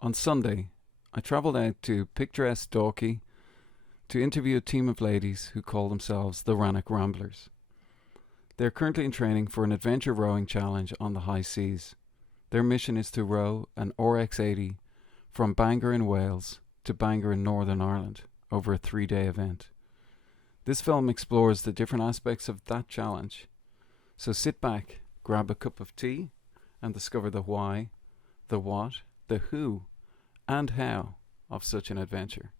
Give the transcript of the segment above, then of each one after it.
On Sunday, I travelled out to picturesque Dalkey to interview a team of ladies who call themselves the Rannoch Ramblers. They are currently in training for an adventure rowing challenge on the high seas. Their mission is to row an RX-80 from Bangor in Wales to Bangor in Northern Ireland over a 3-day event. This film explores the different aspects of that challenge. So sit back, grab a cup of tea, and discover the why, the what, the who, and how of such an adventure.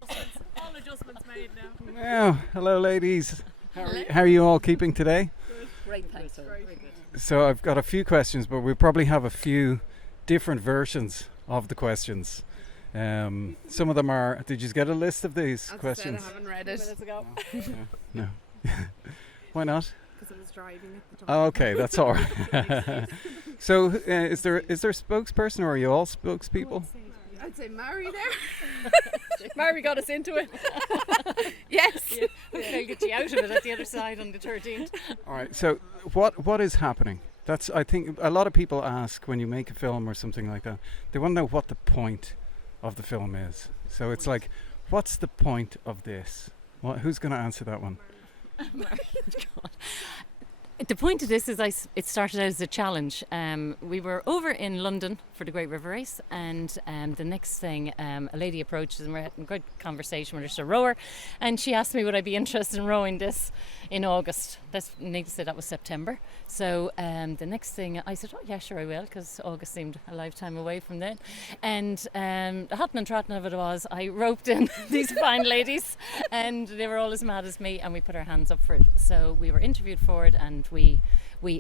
All adjustments made now. Well, hello ladies. How are you all keeping today? Good. Great, thanks. Very Very good. So I've got a few questions, but we probably have a few different versions of the questions. Some of them are, did you get a list of these questions? I haven't read it. Minutes ago. No. Why not? Because I was driving at the time. Oh, okay, that's all right. So is there a spokesperson, or are you all spokespeople? I'd say Mary there. Mary got us into it. Yes. Yeah, we'll get you out of it at the other side on the 13th. All right. So what is happening? That's, I think a lot of people ask when you make a film or something like that. They want to know what the point of the film is. So it's like, what's the point of this? Who's going to answer that one? God. The point of this is it started out as a challenge. We were over in London for the Great River Race, and the next thing, a lady approaches and we're having a good conversation with her. She's a rower, and she asked me would I be interested in rowing this in August. Need to say that was September. So the next thing I said, oh yeah, sure I will, because August seemed a lifetime away from then. And the hotting and trotting of it was I roped in these fine ladies, and they were all as mad as me, and we put our hands up for it. So we were interviewed for it, and we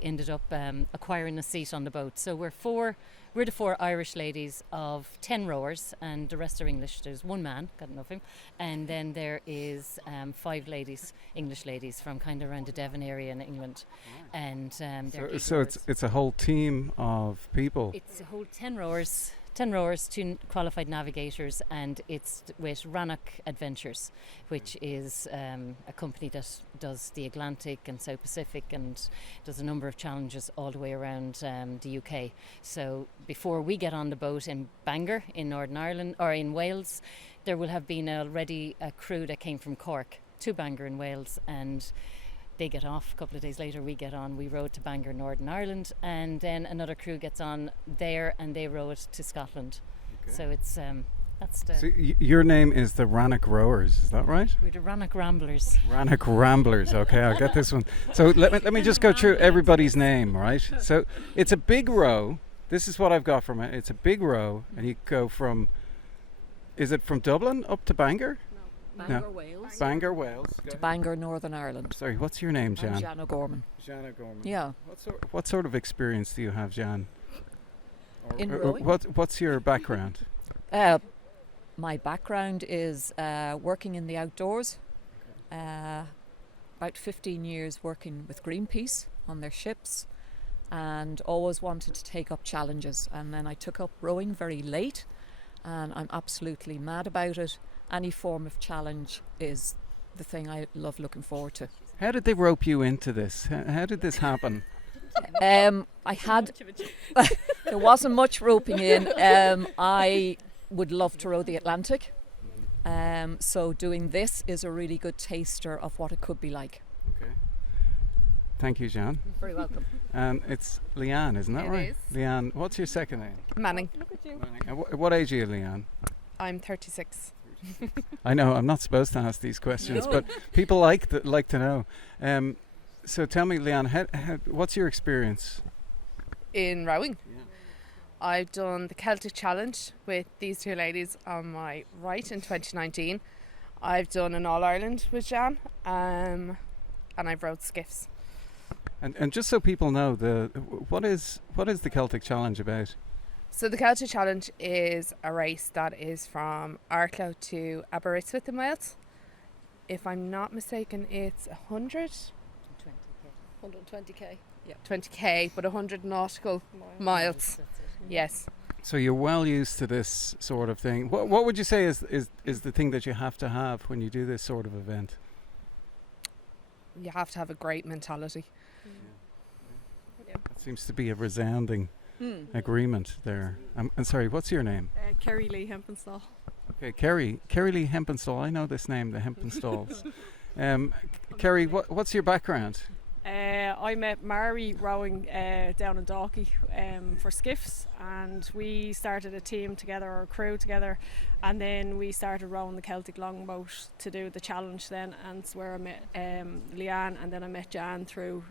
ended up acquiring a seat on the boat. So we're the 4 Irish ladies of 10 rowers, and the rest are English. There's one man, got enough of him, and then there is 5 ladies, English ladies from kind of around the Devon area in England. And So it's a whole team of people. it's a whole 10 rowers, 2 qualified navigators, and it's with Rannoch Adventures, which is a company that does the Atlantic and South Pacific and does a number of challenges all the way around the UK. So before we get on the boat in Bangor in Northern Ireland or in Wales, there will have been already a crew that came from Cork to Bangor in Wales, and they get off. A couple of days later we get on, we rowed to Bangor, Northern Ireland, and then another crew gets on there and they row it to Scotland. Okay. So it's that's the... So your name is the Rannoch Rowers, is that right? We're the Rannoch Ramblers. Rannoch Ramblers, okay, I'll get this one. So let me just go through everybody's name, right? So it's a big row. This is what I've got from it. It's a big row, and you go from, is it from Dublin up to Bangor? Bangor Wales. Bangor Wales. To Bangor, Northern Ireland. Sorry, what's your name, Jeanne? I'm Jeanne O'Gorman. Jeanne O'Gorman. Yeah. What sort of experience do you have, Jeanne? In rowing? What's your background? My background is working in the outdoors. About 15 years working with Greenpeace on their ships, and always wanted to take up challenges. And then I took up rowing very late, and I'm absolutely mad about it. Any form of challenge is the thing I love looking forward to. How did they rope you into this? How did this happen? There wasn't much roping in. I would love to row the Atlantic. So doing this is a really good taster of what it could be like. Okay. Thank you, Jeanne. Very welcome. It's Leann, isn't that It right? is. Leann, what's your second name? Manning. Look at you. What age are you, Leann? I'm 36. I know I'm not supposed to ask these questions, No. but people like to know. So tell me, Leann, what's your experience? In rowing. Yeah. I've done the Celtic Challenge with these 2 ladies on my right in 2019. I've done an All-Ireland with Jeanne, and I've rowed skiffs. And just so people know, what is the Celtic Challenge about? So the Celtic Challenge is a race that is from Arklow to Aberystwyth in Wales. If I'm not mistaken, it's 120k. Yeah. 20k, but 100 nautical miles. Yes. So you're well used to this sort of thing. What would you say is the thing that you have to have when you do this sort of event? You have to have a great mentality. That seems to be a resounding agreement there. And sorry, what's your name? Kerrlee Hempenstall. Okay, Kerrlee Hempenstall. I know this name, the Hempenstalls. Kerry, what's your background? I met Mary rowing down in Dalkey for skiffs, and we started a team together, or a crew together, and then we started rowing the Celtic longboat to do the challenge then, and it's where I met Leann, and then I met Jeanne through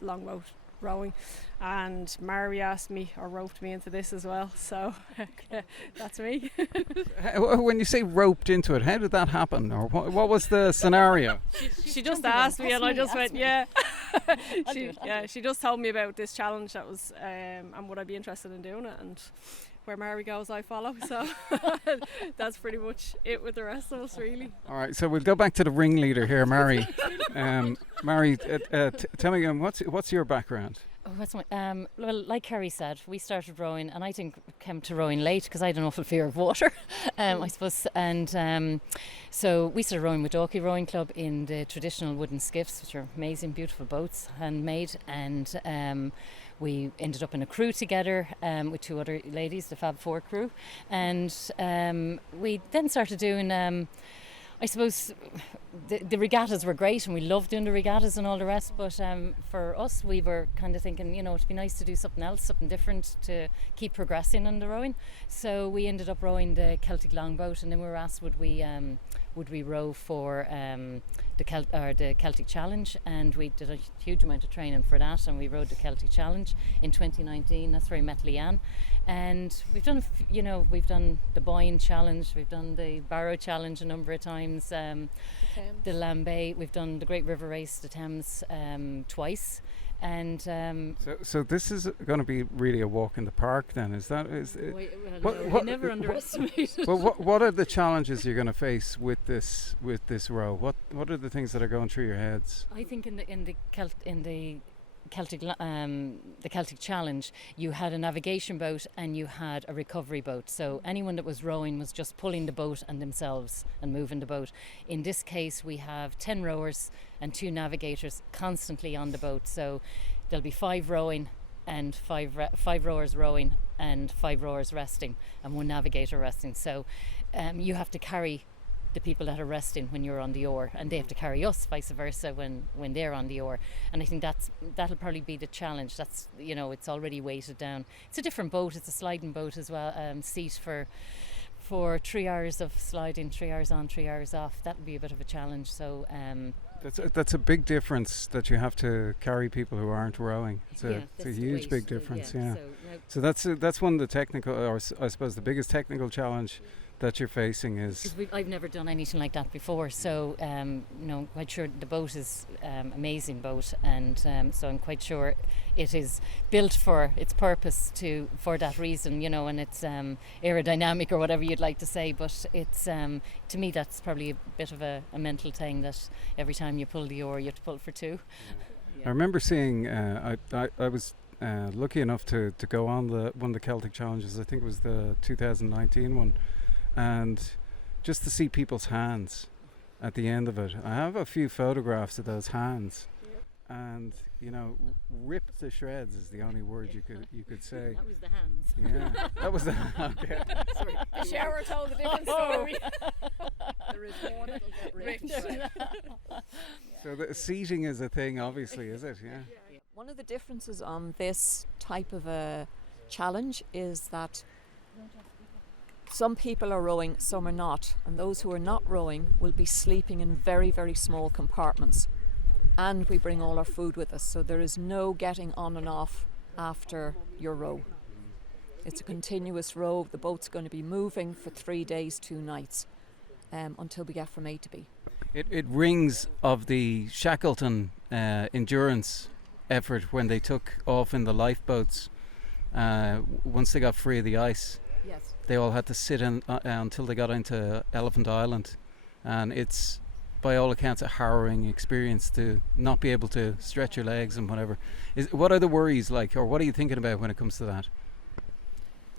longboat rowing, and Mary asked me or roped me into this as well, so that's me. When you say roped into it, how did that happen, or what was the scenario? She just asked me, and I just went, yeah. She just told me about this challenge that was, and would I be interested in doing it, and where Mary goes, I follow. So that's pretty much it with the rest of us, really. All right, so we'll go back to the ringleader here, Mary. Mary, tell me again, what's your background? Oh, that's my, well, like Kerry said, we started rowing, and I think came to rowing late because I had an awful fear of water, I suppose. And so we started rowing with Dalkey Rowing Club in the traditional wooden skiffs, which are amazing, beautiful boats, handmade. And we ended up in a crew together with two other ladies, the Fab Four crew. And we then started doing... I suppose the regattas were great, and we loved doing the regattas and all the rest, but for us we were kind of thinking, it'd be nice to do something else, something different to keep progressing on the rowing. So we ended up rowing the Celtic longboat, and then we were asked would we row for the Celtic Challenge, and we did a huge amount of training for that, and we rowed the Celtic Challenge in 2019. That's where I met Leann, and we've done we've done the Boyne Challenge, we've done the Barrow Challenge a number of times, the Lambay, we've done the Great River Race, the Thames, twice. And so this is going to be really a walk in the park then, is that? What never underestimate. Well, what are the challenges you're going to face with this row? What are the things that are going through your heads? I think in the Celtic Challenge, you had a navigation boat and you had a recovery boat. So anyone that was rowing was just pulling the boat and themselves and moving the boat. In this case, we have 10 rowers and 2 navigators constantly on the boat. So there'll be 5 rowing and 5 rowers rowing and 5 rowers resting and 1 navigator resting. So you have to carry the people that are resting when you're on the oar, and they have to carry us vice versa when they're on the oar. And I think that'll probably be the challenge. That's it's already weighted down. It's a different boat, it's a sliding boat as well, seat for 3 hours of sliding, 3 hours on, 3 hours off. That'll be a bit of a challenge. So that's a big difference, that you have to carry people who aren't rowing. It's a huge big difference. So that's one of the technical, or I suppose the biggest technical challenge that you're facing is... I've never done anything like that before, so quite sure the boat is amazing boat, and so I'm quite sure it is built for its purpose for that reason, and it's aerodynamic or whatever you'd like to say, but it's to me that's probably a bit of a mental thing, that every time you pull the oar you have to pull for 2. I remember seeing I was lucky enough to go on one of the Celtic Challenges. I think it was the 2019 one. And just to see people's hands at the end of it. I have a few photographs of those hands, and ripped to shreds is the only word you could say. That was the hands. Yeah, that was the okay. Sorry. The shower told a different story. There is more that'll get ripped. So the seating is a thing, obviously, is it? Yeah. One of the differences on this type of a challenge is that some people are rowing, some are not, and those who are not rowing will be sleeping in very, very small compartments, and we bring all our food with us, so there is no getting on and off after your row. It's a continuous row. The boat's going to be moving for 3 days, 2 nights, until we get from A to B. It rings of the Shackleton endurance effort when they took off in the lifeboats. Once they got free of the ice, Yes. they all had to sit in until they got into Elephant Island, and it's by all accounts a harrowing experience to not be able to stretch your legs and whatever. What are the worries like, or what are you thinking about when it comes to that?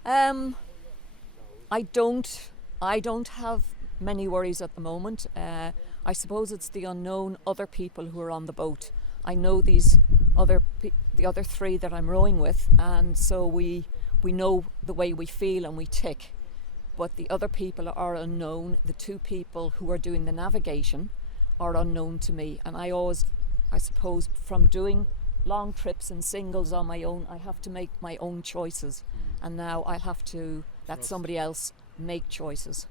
I don't have many worries at the moment. I suppose it's the unknown other people who are on the boat. I know these the other three that I'm rowing with, and so we know the way we feel and we tick. But the other people are unknown. The two people who are doing the navigation are unknown to me, and I suppose from doing long trips and singles on my own, I have to make my own choices, and now I have to let somebody else make choices,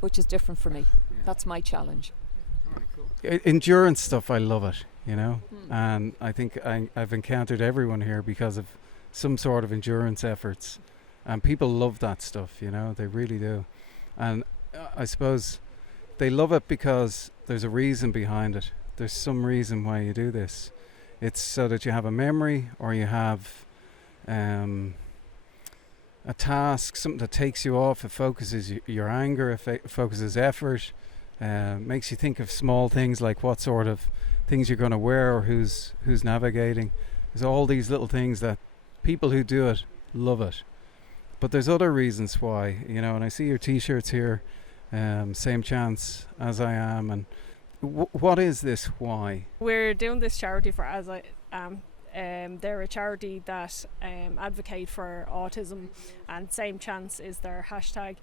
which is different for me. That's my challenge. Endurance stuff, I love it, and I think I've encountered everyone here because of some sort of endurance efforts, and people love that stuff, they really do. And I suppose they love it because there's a reason behind it. There's some reason why you do this. It's so that you have a memory, or you have a task, something that takes you off. It focuses your anger, it focuses effort, makes you think of small things like what sort of things you're going to wear, or who's navigating. There's all these little things that people who do it love it. But there's other reasons why, and I see your t-shirts here, same chance as I am, and what is this why? We're doing this charity for AsIAM. They're a charity that advocate for autism, and same chance is their hashtag.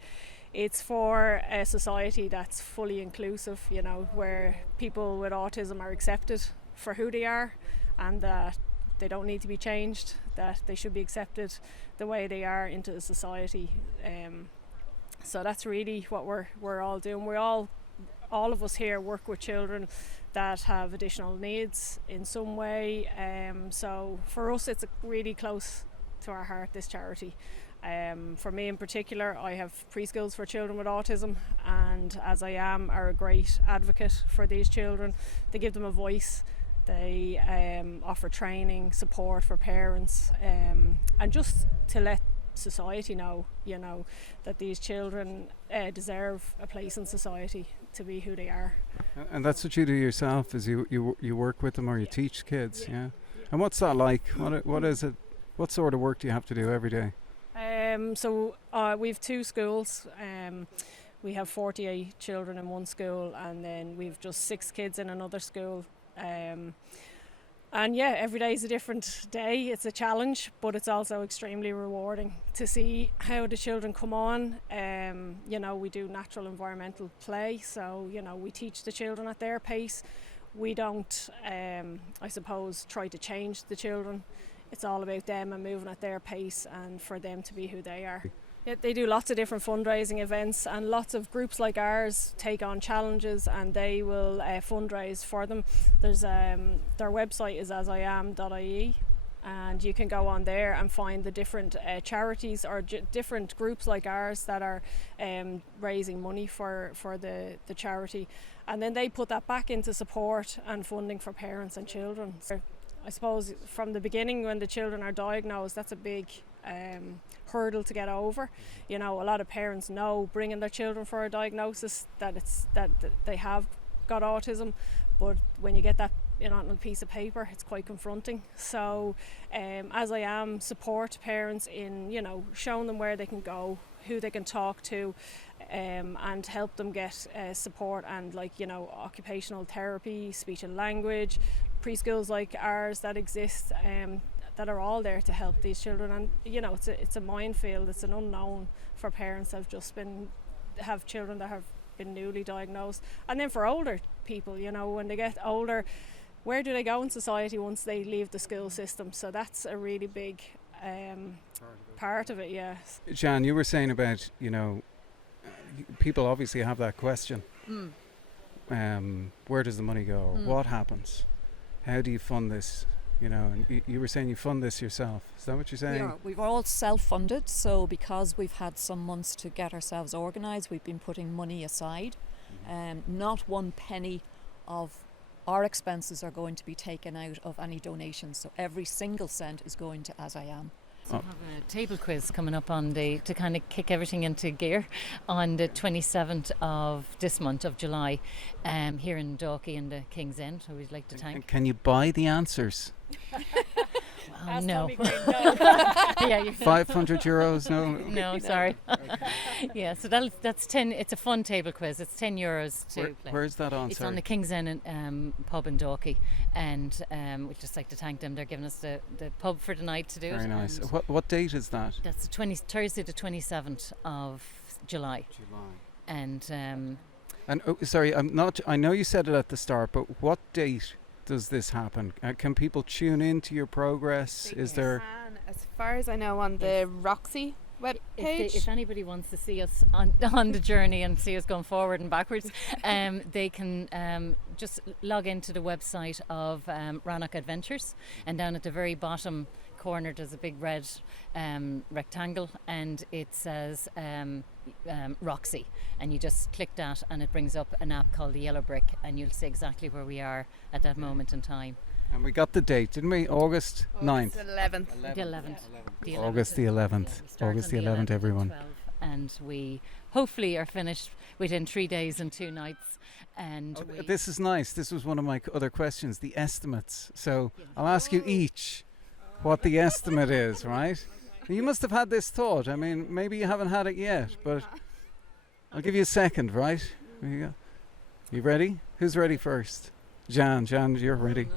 It's for a society that's fully inclusive, where people with autism are accepted for who they are, and that they don't need to be changed, that they should be accepted the way they are into the society. So that's really what we're all doing. All of us here work with children that have additional needs in some way. So for us, it's really close to our heart, this charity. For me in particular, I have preschools for children with autism, and AsIAM are a great advocate for these children. They give them a voice. They offer training, support for parents, and just to let society know, that these children deserve a place in society to be who they are. And that's what you do yourself, is you work with them, or you teach kids, yeah? And what's that like? What is it? What sort of work do you have to do every day? So we've two schools. We have 48 children in one school, and then we've just 6 kids in another school. And yeah, every day is a different day. It's a challenge, but it's also extremely rewarding to see how the children come on. We do natural environmental play, so we teach the children at their pace. We don't, I suppose, try to change the children. It's all about them and moving at their pace, and for them to be who they are. Yeah, they do lots of different fundraising events, and lots of groups like ours take on challenges, and they will fundraise for them. There's their website is asiam.ie, and you can go on there and find the different charities or different groups like ours that are raising money for the charity, and then they put that back into support and funding for parents and children. So I suppose from the beginning, when the children are diagnosed, that's a big hurdle to get over. A lot of parents know bringing their children for a diagnosis that they have got autism, but when you get that on a piece of paper, it's quite confronting. So AsIAM support parents in showing them where they can go, who they can talk to, and help them get support, and occupational therapy, speech and language, preschools like ours that exist, that are all there to help these children. And it's a minefield. It's an unknown for parents that have children that have been newly diagnosed. And then for older people, when they get older, where do they go in society once they leave the school system? So that's a really big part of it. Yeah. Jeanne, you were saying about people obviously have that question. Where does the money go? What happens? How do you fund this? And you were saying you fund this yourself. Is that what you're saying? Yeah, we've all self-funded, so because we've had some months to get ourselves organised, we've been putting money aside. Not one penny of our expenses are going to be taken out of any donations, so every single cent is going to AsIAM. So we have a table quiz coming up to kind of kick everything into gear on the 27th of this month of July, here in Dalkey in the King's End. So we'd like to thank. Can you buy the answers? Ask no. Tommy Green, no. Yeah, you 500 euros? No. No, sorry. Yeah, so that's 10. It's a fun table quiz. It's €10 to play. Where's that on? It's Sorry. on the King's Inn pub in Dalkey, and we'd just like to thank them. They're giving us the pub for the night to do it. Very nice. and What date is that? That's Thursday the 27th of July. And And sorry, I know you said it at the start, but what date does this happen? Can people tune into your progress? Is there? And as far as I know, on the Roxy web page. if anybody wants to see us on the journey and see us going forward and backwards, they can just log into the website of Rannoch Adventures, and down at the very bottom corner there's a big red rectangle, and it says Roxy, and you just click that and it brings up an app called the Yellow Brick, and you'll see exactly where we are at that moment in time. And we got the date, didn't we? August 9th. 11th. The 11th. The August the 11th. We start August on the 11th, at everyone. 12, and we hopefully are finished within 3 days and 2 nights. And This is nice. This was one of my other questions, the estimates. So I'll ask you each what the estimate is, right? You must have had this thought. I mean, maybe you haven't had it yet, but I'll give you a second, right? There you go. You ready? Who's ready first? Jeanne, you're ready.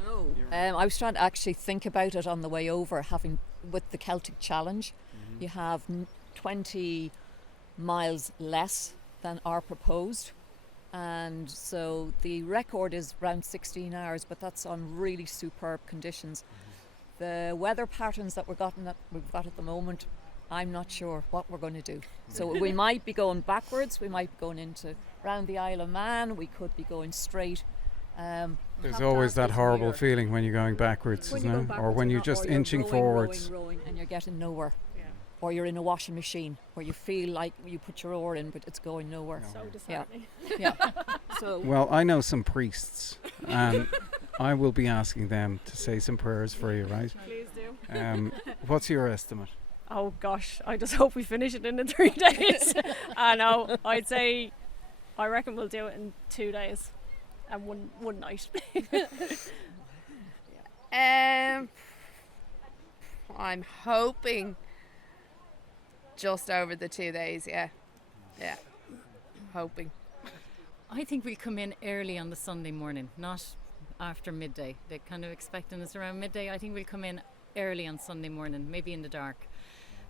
I was trying to actually think about it on the way over, having with the Celtic Challenge. You have 20 miles less than are proposed, and so the record is around 16 hours, but that's on really superb conditions. The weather patterns that we've got at the moment, I'm not sure what we're going to do. So we might be going backwards, we might be going into round the Isle of Man, we could be going straight. There's always that horrible feeling when you're going backwards, When isn't you go it? Or backwards when or you're not, just or you're inching rowing, forwards. rowing, and you're getting nowhere. Yeah. Or you're in a washing machine where you feel like you put your oar in, but it's going nowhere. So disheartening. Yeah. So Well, I know some priests, and I will be asking them to say some prayers for you, right? Please do. What's your estimate? Oh gosh, I just hope we finish it in the 3 days. I know. I reckon we'll do it in 2 days and one night. I'm hoping just over the 2 days. Yeah, hoping. I think we'll come in early on the Sunday morning, not after midday. They're kind of expecting us around midday. I think we'll come in early on Sunday morning, maybe in the dark,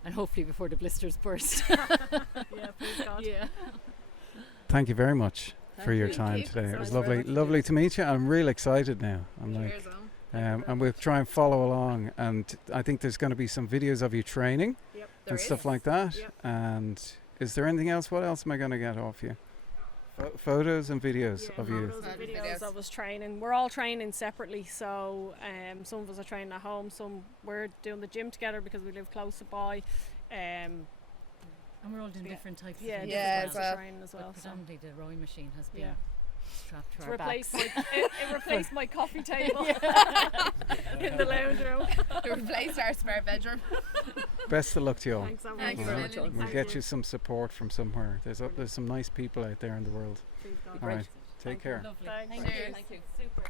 and hopefully before the blisters burst. Yeah, please God. Yeah. Thank you very much for your you. time Thank you. today. It was Sounds very lovely to meet you. I'm real excited now. I'm like, Cheers, Owen. and we'll try and follow along. And I think there's going to be some videos of you training Yep. and stuff like that. Yep. And is there anything else? What else am I going to get off you? Photos and videos Yeah, of you. photos and Videos. videos of us training. We're all training separately, so some of us are training at home, some we're doing the gym together because we live close by. And we're all doing Yeah. different types Yeah, of Yeah, things as different well. types of training as But well. So. predominantly the rowing machine has been Yeah. strapped to It's our replaced backs. it replaced my coffee table in the lounge room. To replace our spare bedroom. Best of luck to you all. Thanks so much. Thanks All for right. listening. We'll get you some support from somewhere. There's some nice people out there in the world. Please God. All right. Take care. Lovely. Thanks. Cheers. Thank you. Super.